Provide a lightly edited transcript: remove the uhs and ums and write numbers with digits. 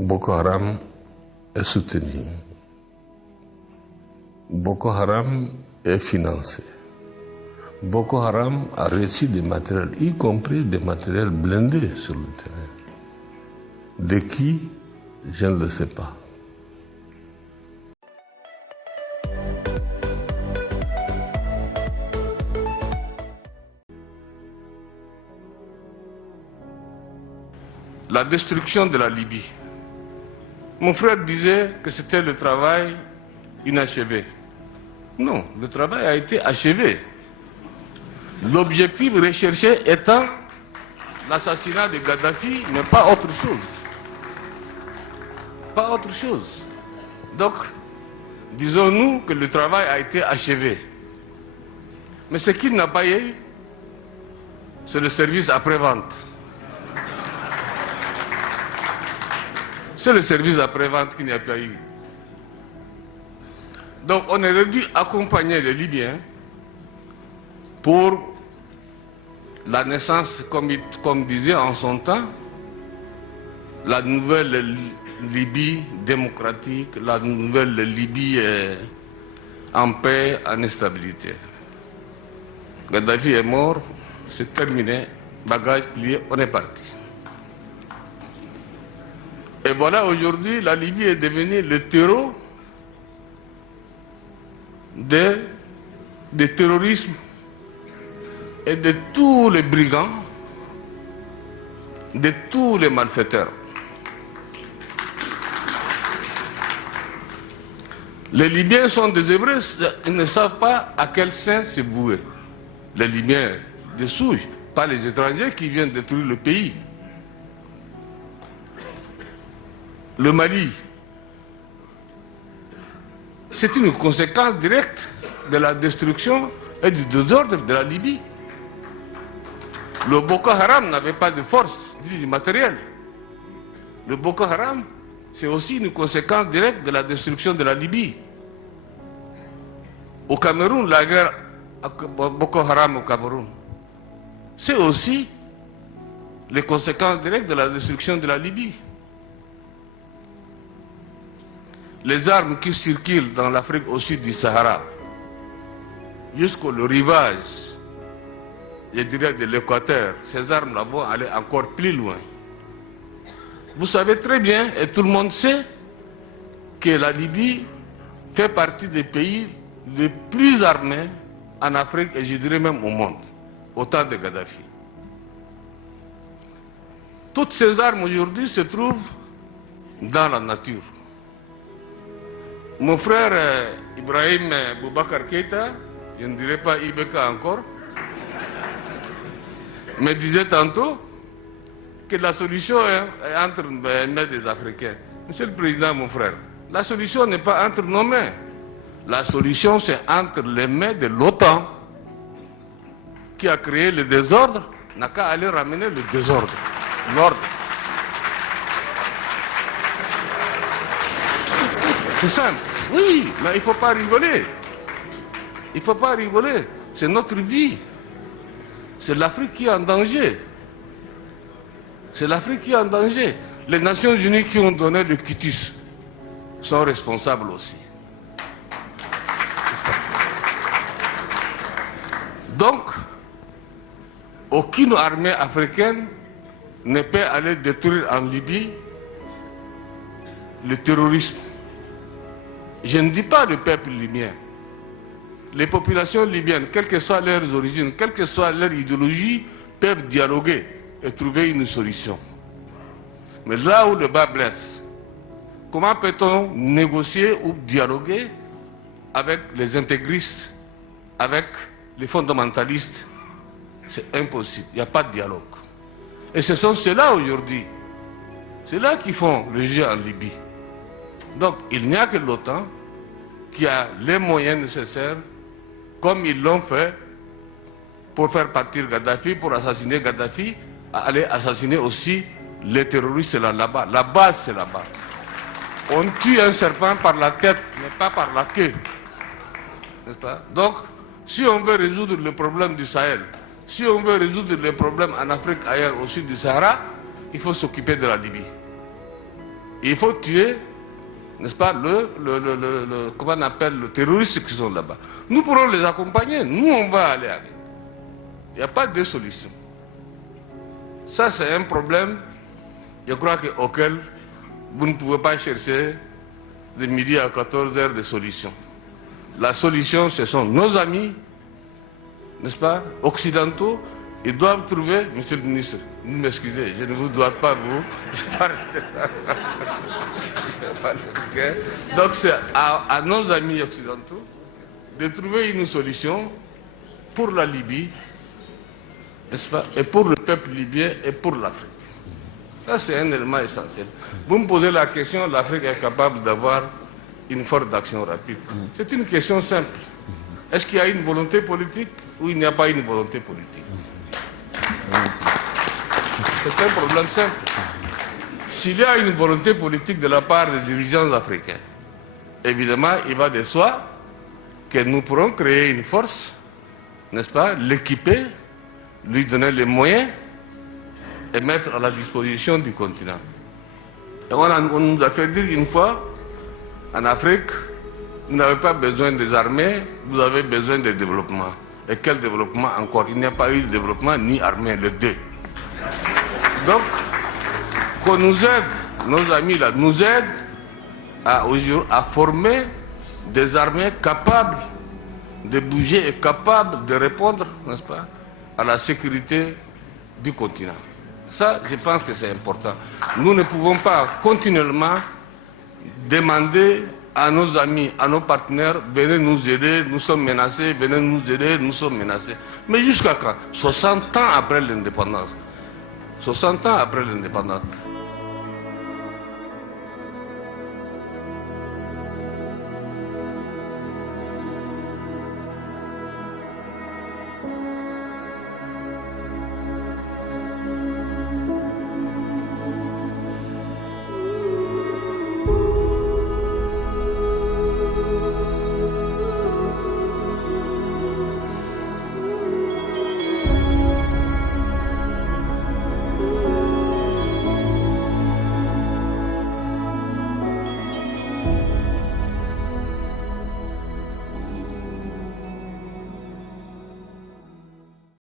Boko Haram est soutenu. Boko Haram est financé. Boko Haram a reçu des matériels, y compris des matériels blindés sur le terrain. De qui, je ne le sais pas. La destruction de la Libye. Mon frère disait que c'était le travail inachevé. Non, le travail a été achevé. L'objectif recherché étant l'assassinat de Kadhafi, mais pas autre chose. Pas autre chose. Donc, disons-nous que le travail a été achevé. Mais ce qu'il n'a pas eu, c'est le service après-vente. C'est le service après-vente qu'il n'y a pas eu. Donc on aurait dû accompagner les Libyens pour la naissance, comme disait en son temps, la nouvelle Libye démocratique, la nouvelle Libye en paix, en stabilité. Kadhafi est mort, c'est terminé, bagage plié, on est parti. Et voilà, aujourd'hui, la Libye est devenue le terreau de terrorisme et de tous les brigands, de tous les malfaiteurs. Les Libyens sont désœuvrés, ils ne savent pas à quel sein se vouer. Les Libyens de souche, pas les étrangers qui viennent détruire le pays. Le Mali, c'est une conséquence directe de la destruction et du désordre de la Libye. Le Boko Haram n'avait pas de force, ni du matériel. Le Boko Haram, c'est aussi une conséquence directe de la destruction de la Libye. Au Cameroun, la guerre Boko Haram au Cameroun, c'est aussi les conséquences directes de la destruction de la Libye. Les armes qui circulent dans l'Afrique au sud du Sahara, jusqu'au rivage, je dirais de l'Équateur, ces armes-là vont aller encore plus loin. Vous savez très bien, et tout le monde sait, que la Libye fait partie des pays les plus armés en Afrique et je dirais même au monde, au temps de Kadhafi. Toutes ces armes aujourd'hui se trouvent dans la nature. Mon frère Ibrahim Boubacar Keïta, je ne dirais pas Ibeka encore, me disait tantôt que la solution est entre les mains des Africains. Monsieur le Président, mon frère, la solution n'est pas entre nos mains. La solution, c'est entre les mains de l'OTAN, qui a créé le désordre, n'a qu'à aller ramener le désordre, l'ordre. C'est simple. Oui, mais il ne faut pas rigoler. Il ne faut pas rigoler. C'est notre vie. C'est l'Afrique qui est en danger. C'est l'Afrique qui est en danger. Les Nations Unies qui ont donné le quitus sont responsables aussi. Donc, aucune armée africaine ne peut aller détruire en Libye le terrorisme. Je ne dis pas le peuple libyen. Les populations libyennes, quelles que soient leurs origines, quelle que soit leur idéologie, peuvent dialoguer et trouver une solution. Mais là où le bas blesse, comment peut-on négocier ou dialoguer avec les intégristes, avec les fondamentalistes? C'est impossible, il n'y a pas de dialogue. Et ce sont ceux-là aujourd'hui, ceux-là qui font le jeu en Libye. Donc il n'y a que l'OTAN qui a les moyens nécessaires, comme ils l'ont fait pour faire partir Kadhafi, pour assassiner Kadhafi, à aller assassiner aussi les terroristes là-bas. La base, c'est là-bas. On tue un serpent par la tête, mais pas par la queue. N'est-ce pas? Donc, si on veut résoudre le problème du Sahel, si on veut résoudre les problèmes en Afrique, ailleurs, au sud du Sahara, il faut s'occuper de la Libye. Il faut tuer, n'est-ce pas, comment on appelle, le terroriste qui sont là-bas. Nous pourrons les accompagner, nous on va aller. Il n'y a pas de solution. Ça c'est un problème, je crois auquel vous ne pouvez pas chercher de midi à 14h de solution. La solution, ce sont nos amis, n'est-ce pas, occidentaux. Ils doivent trouver, monsieur le ministre, vous m'excusez, je ne vous dois pas vous. Donc c'est à nos amis occidentaux de trouver une solution pour la Libye, n'est-ce pas, et pour le peuple libyen et pour l'Afrique. Ça c'est un élément essentiel. Vous me posez la question, l'Afrique est capable d'avoir une force d'action rapide. C'est une question simple. Est-ce qu'il y a une volonté politique ou il n'y a pas une volonté politique? C'est un problème simple. S'il y a une volonté politique de la part des dirigeants africains, évidemment, il va de soi que nous pourrons créer une force, n'est-ce pas, l'équiper, lui donner les moyens et mettre à la disposition du continent. Et on nous a fait dire une fois, en Afrique, vous n'avez pas besoin des armées, vous avez besoin de développement. Et quel développement encore? Il n'y a pas eu de développement ni armée, les deux. Donc, qu'on nous aide, nos amis là, nous aident à former des armées capables de bouger et capables de répondre, n'est-ce pas, à la sécurité du continent. Ça, je pense que c'est important. Nous ne pouvons pas continuellement demander à nos amis, à nos partenaires, venez nous aider, nous sommes menacés, venez nous aider, nous sommes menacés. Mais jusqu'à quand? 60 ans après l'indépendance. 60 ans après l'indépendance.